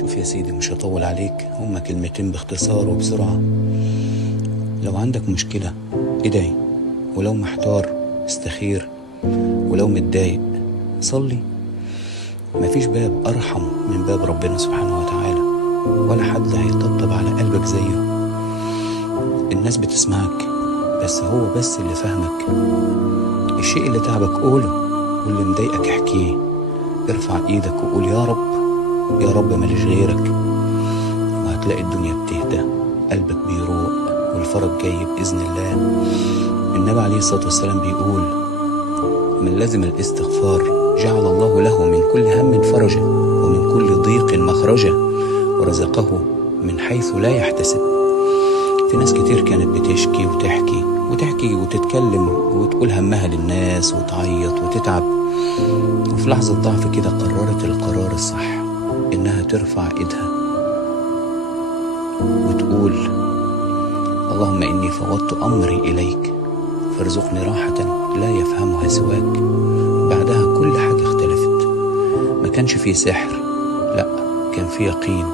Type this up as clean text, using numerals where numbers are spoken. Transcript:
شوف يا سيدي، مش هطول عليك، هما كلمتين باختصار وبسرعة. لو عندك مشكلة ادعي، ولو محتار استخير، ولو متضايق صلي. مفيش باب أرحم من باب ربنا سبحانه وتعالى، ولا حد هيطبطب على قلبك زيه. الناس بتسمعك بس هو بس اللي فاهمك. الشيء اللي تعبك قوله، واللي مضايقك احكيه. ارفع ايدك وقول يا رب، يا رب ماليش غيرك، وهتلاقي الدنيا بتهدى، قلبك بيروق، والفرج جاي بإذن الله. النبي عليه الصلاة والسلام بيقول: من لزم الاستغفار جعل الله له من كل هم فرجا، ومن كل ضيق مخرجا، ورزقه من حيث لا يحتسب. في ناس كتير كانت بتشكي وتحكي وتتكلم وتقول همها للناس وتعيط وتتعب، وفي لحظة ضعف كده قررت القرار الصح، إنها ترفع إيدها وتقول: اللهم إني فوضت أمري إليك فارزقني راحة لا يفهمها سواك. بعدها كل حاجة اختلفت. ما كانش فيه سحر، لأ، كان فيه يقين.